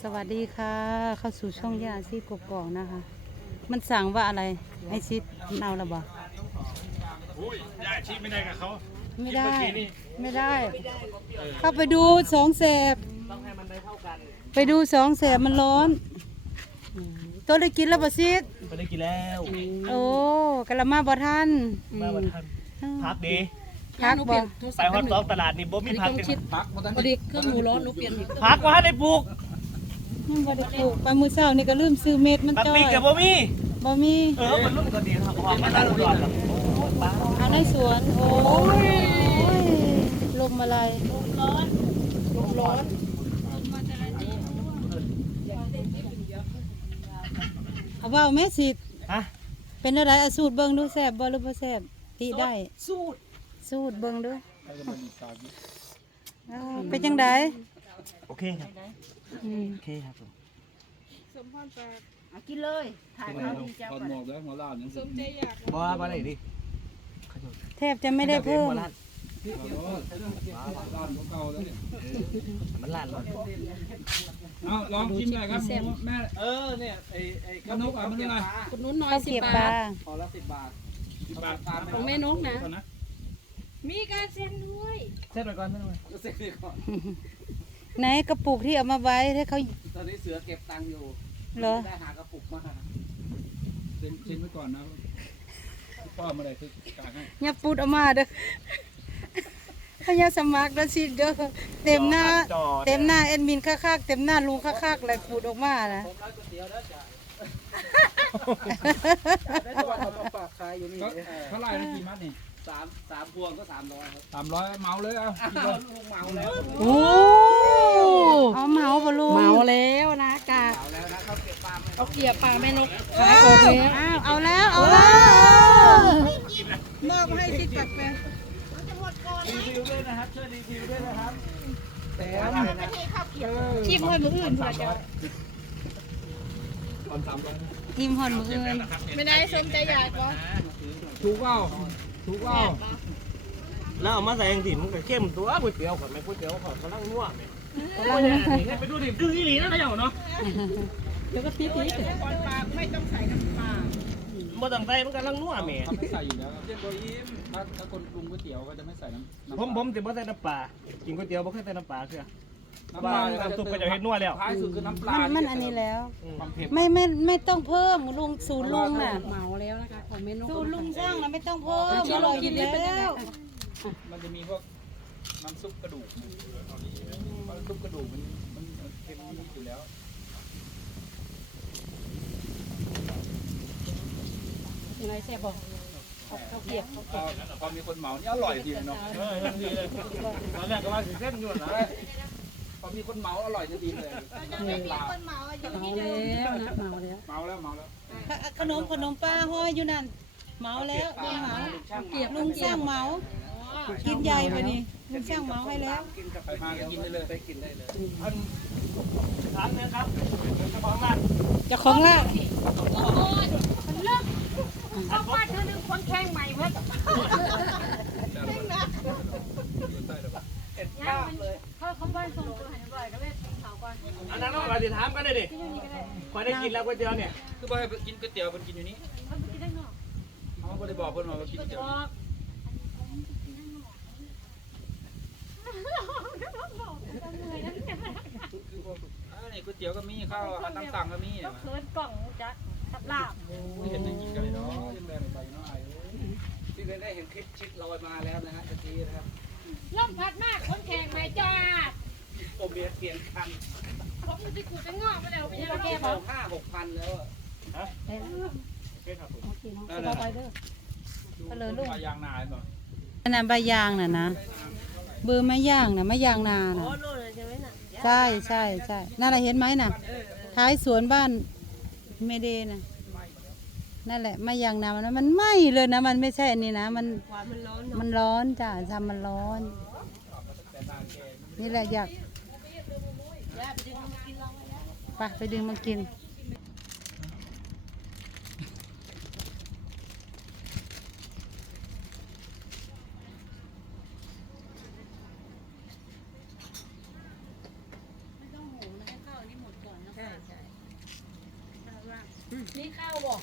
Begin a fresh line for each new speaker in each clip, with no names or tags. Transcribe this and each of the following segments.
สวัสดีค่ะ เข้าสู่ช่องย่าซีกกอกนะคะ มันสั่งว่าอะไรไอซิดมันเอาและบ่
โอ้ยย่าชี้ไม่ได้กับเขา
ไม่ได้
คิดเมื่อกี้นี่
ไม่ได้ เข้าไปดูสองแสบไปดูสองแสบมันร้อนอืมตัวได้กินแล้วบ่ซิด
ไม่ได้กินแล้ว
โอ้กะละมาบ่ทัน
มาวันทันพักดี
พักบ่
ไปฮอตดอกตลาดนี่บ่มีพักเลย
พอดีเครื่องหมูร้อนหนูเปลี่ยน
พักว่าให้ได้ปลูก
มันบ่ได้ปลูกไปมื้อเช้านี่ก็ลืมซื้อเม็ดมัน
ปัก
จ้อ
ปี
ย
กกับบ่มี
บ่มี
เออมันรุ่นก็ดีครับออกมาตั้งอุดรแล้ว
เอาในสวนโอ้ยลมอะไรลมร้อนลมร้อนเอาว่าแม่สิ
ฮะ
เป็นอะไรอาสูตรเบิ่งดูแซ่บบ่หรือบ่แซ่บติได้
สูตร
สูตรเบิ่งดูอ้าวเป็นจังได
โอเคครับ
อืม
โอเคครับผม
กินเลยถ่ายเขาดีจัง
ถอดหมวกแล้วหัวล้านยังสุด
บ่ว่าไหนดิ
แทบจะไม่ได้เพิ่ม
ล้าน
ล้านของเก่าแล้วเนี่ย
มันล้านเลย
เอาลองชิมหน่อยครับแม่
เออเนี่ยไอ้ไอ้
กระนกอะมันเป็นอะไร
คุณนุ้นน้อย
ข้าว
สิ
เกรีย
บบ
ปลา
บาท
พอละสิบบาท
สิบบาท
ของแม่นกนะ
ก่อนนะ
มีการเซ็นด้วย
เซ็ตไปก่อนเซ็ตไป
ก็เสร็จดีก่อน
ไหนกระปุกที่เอามาไว้ให้เขา
ตอนนี้เสือเก็บตังค์อยู่
เหรอ
ได้หากระปุกมา
เซ็นเซ็นไว้ก่อนนะป้ามาได้คือกางให้
อย่าปูดออกมาเด้อพญาสมัครแล้วสิเด้อเต็มหน้า เต็มหน้าแอดมินคักๆเต็มหน้าลุงคักๆเลยปูดออกมานะ
ผมร้านก๋วยเตี๋ยวแล้วจ้ะได้ตัวเขามาฝากขายอยู่นี่
ก็เท่าไหร่นะกี่มัดนี่
สามสามพวงก็สามร้อยครับ
สามร้อยเมาเลยเอา
อ้าวลุงเหมาแล้ว
โอ้เอาเหมาบ่ลุง
เมาแล้วนะกา
เหมาแล้วนะเขาเก็บปลาไม่
เอาเกียร์ปลาแม่นกขายออกแล้ว
อ้าวเอาแล้วเอาแล้ว
มอบให้ที่จัดไป
รีวิวด้วยนะครับช่วยรีวิวด้วยนะครับแต่
ชิมให้มืออื่นเพื่อจะ
ตอนสามร้อย
ทีมหอนมือเอ้ย
ไม่ได้สนใจอยากก็
ถูกเปล่า ถูกเปล่า
แล้วเอามาใส่ยังสิมันก็เข้มตัวก๋วยเตี๋ยวก่อนไหมก๋วยเตี๋ยวก่อนกำลังนัวไหมไปดูดิคืออีหลีนะเจ้าเนาะ
แล้วก็พริกพริก
บ่ต้องใส่มันกำลังนัวแหม่
เขาไม่ใส่อยู่แล้วเส้นโบยิ้มถ้าถ้าคนปรุงก๋วยเตี๋ยวก็จะไม่ใส่น้ำน้ำ
ผมผมสิบ่ใส่น้ำปลากินก๋วยเตี๋ยวบ่เคยใส่น้ำปลาเชื่อ
น้ำป
ว่า
ลา
น้ำซุปก็จะเฮ็ดนัวแล้ว
ท้ายสุดคือน้ำปลา
มันมันอันนี้แล้ว
ความเผ็ด
ไม่ไม่ไม่ต้องเพิ่มลุงสูตรลุงน่ะ
เมาแล้วนะคะของแม่นก
สูตรลุงสร้างแล้วไม่ต้องเพิ่มอร่อยอยู่แล้ว
มันจะมีพวกน้ำซุปกระดูกน้ำซุปกระดูกมันมันมันเค็มนิดอยู่แล้ว
ยังไงแซ่บบอกเขาเกียบเขา
พอพอมีคนเหมานี่อร่อยดีเนาะ
เออทันทีเลยตอนแรกก็ว่าสิเส้นอยู่นะ
พ อมีคนเหมาอร่อยทันทีเลยปลา
เมาแล้วนะเมาแล้ว
เมาแล้วเมาแล้ว
ขนมขนมป้าห้อยอยู่นั่นเหมาแล้วลุงเหมา
เกียบ
ลุงสร้างเหมากินใหญ่ไปนี่ลุงสร้างเหมาให้แล้ว
กินกับ
ไปมาก็กินได้เลย
ไปกินได้เลย
อันร้านนะครับเจ้าของร้าน
เจ้าของร้าน
เขาฟาดเธอหนึ่งคนแข่งใหม่เพื่อน
เห็นภาพเลย
เขา เขาบ้านส่งตัวหันบ่อยก็เลยเขาก่อน
อันนั้นเราไปถามกันได้ดิพอได้กินแล้วก๋วยเตี๋ยวเนี่ย
คือบ่ให้กินก๋วยเตี๋ยวมันกินอยู่นี่
เขาไปกินได้เนาะ
เขาบ่ได้บอกเพิ่นว่ากินก๋วยเตี๋ยว
บอก
อ่านี่ก๋วยเตี๋ยวก็มีข้าวอาหารตามสั่งก็มี
ก็เคินกล่องจะตับลาบ
ไม่เห็นได้กินกันเลยเนาะยังแรงไปเนาะไอ้
ที่ได้ได้เห็นคลิปชิดลอยมาแล้วนะฮะตะกี้นะครับ
ล่มพัดมากคนแข่งใหม่จ้า
โอเบียเปลี่ยนคัน
ผมมันจะขูดจะงอกไปแล้วเป็นยังไงแกบ
เอา
อก
ห้าหกพันแล้วอะ
นั่นน่ะ
ก็เลยลูก
ปลายางนาเห็นบ่
อันนั้นใบยางน่ะนะเบอร์ไม้ย่างน่ะไม้ยางนาน่ะใช่ใช่ใช่นั่นแหละเห็นไหมน่ะ ท้ายสวนบ้านเมเดน่ะ นั่นแหละไม้ยางนามันมันไหม้เลยนะ มันไม่ใช่อันนี้นะ มันมันร้อนจ้ะทำมันร้อน นี่แหละอยากไปไปดึงมากินไม่ต้องหุงนะให้ข้าวอันนี้หมดก่อน
ใช่ใช่นี่ข้าวบอก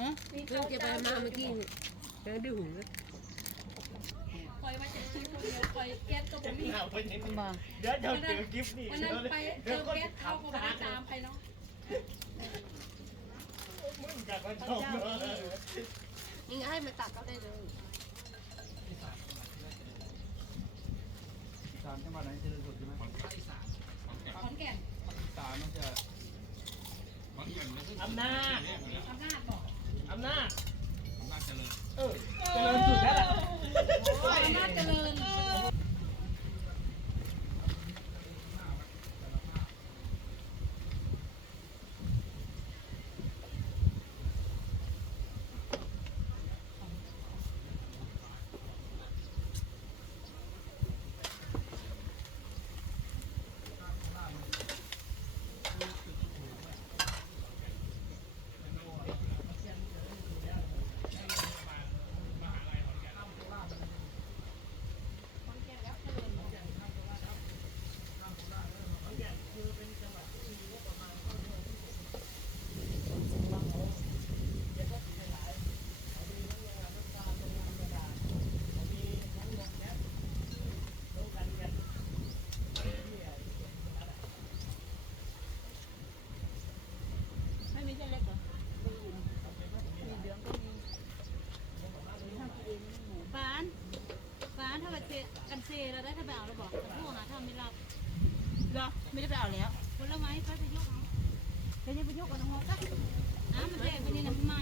ฮะ
นี่
เพิ่
ข้างว
จะไปมาเมื่อกี้นี่ยังได้หูเลย
คอยมาจากที่คนเดียวคอยแก๊สก็บ่มี
เอาไปนี่
บ่
เดี๋ยวเดี๋ยวเจอคลิปนี่
วันนั้นไปเจอแก๊สเข้าก็ไม่ได้ตามไปเนาะ
มึงกัดมันชมเลย
นี่ให้มาตักก็ได้เลย
อีสานจังหวัดไหนเจริญสุดใช่ไหม
ขอนแก่น
อีสานมันจะ
อำนาจ
อำนาจบ อก
อำนาจอำนาจเจริญ เออ เจริญสุดแล้วล่ะ
อำนาจเจริญ ไม่มีเส้นเล็กเหรอมีเหลืองก็มีฟานฟานถ้าแบบเซกันเซเราได้ถ้าไปเอาเราบอกพวกนะถ้าไม่รับเหรอไม่ได้ไปเอาแล้วผลไม้ก็ไปยกเอาจะยังไปยกกับน้องฮอกก็อ้ามันแดงไปนี่น้ำไหม้อ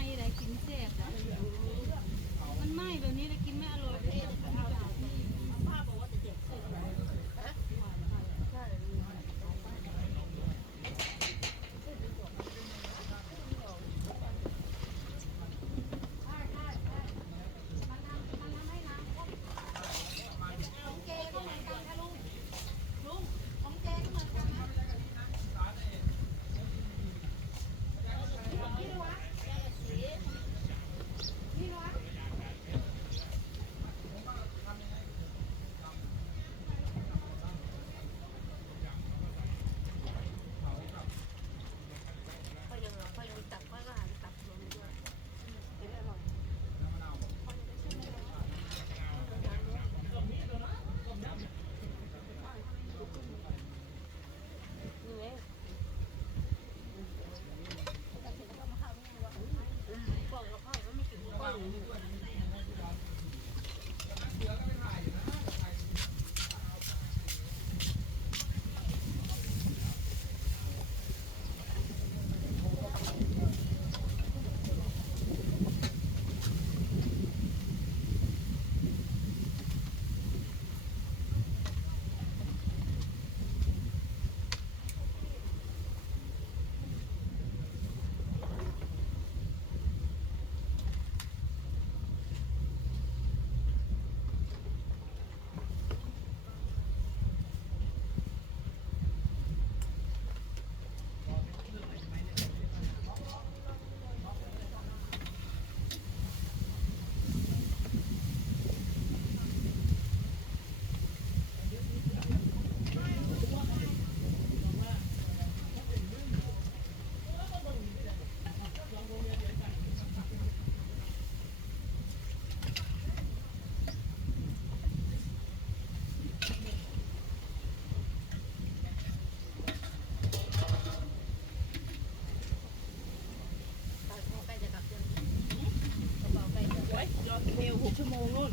ะไรกิน
งนู่น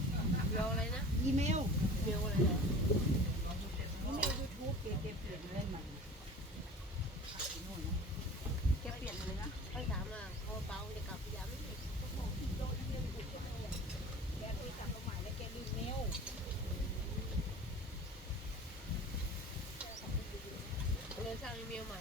รออะ
ไรนะอีเมล
เมลอะไรนะ
อีเมลยูทูบเกเกเปลี่ยนเล่นมัน
แกเปลี่ยนเลยนะค่ถามมาพอเบาจะกลับพยังไม่
แกคุยกับประหมายแล้วแกลืมเมล
เลยสร้างอีเมลใหม่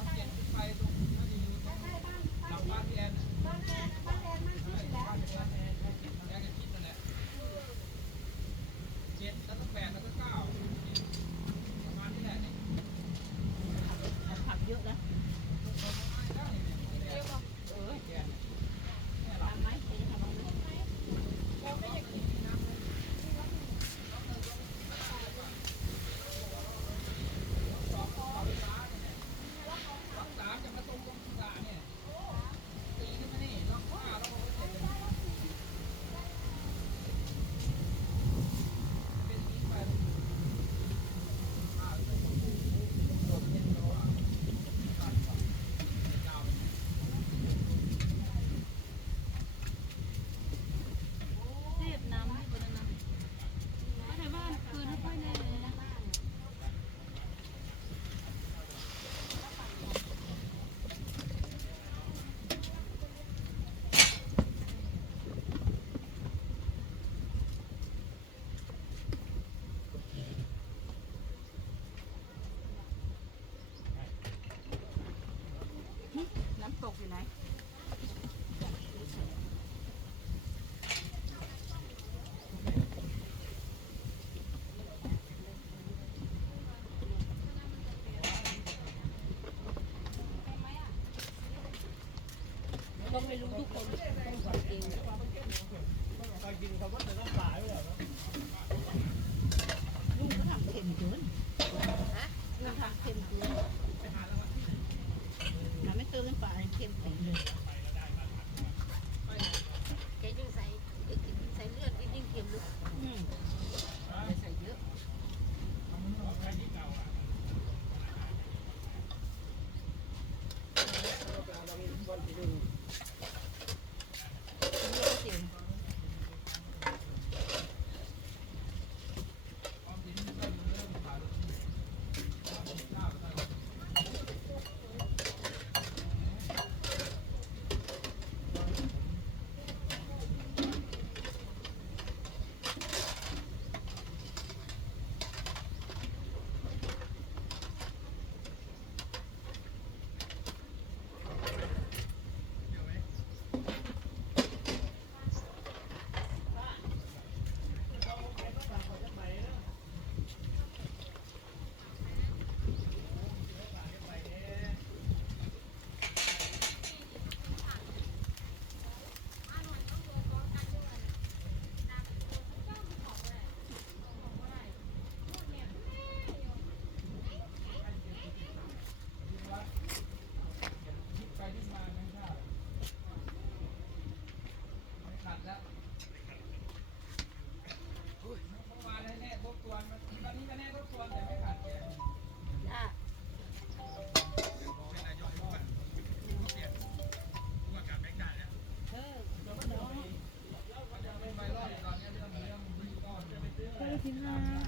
ตกอ
ยู่ไห
น 你看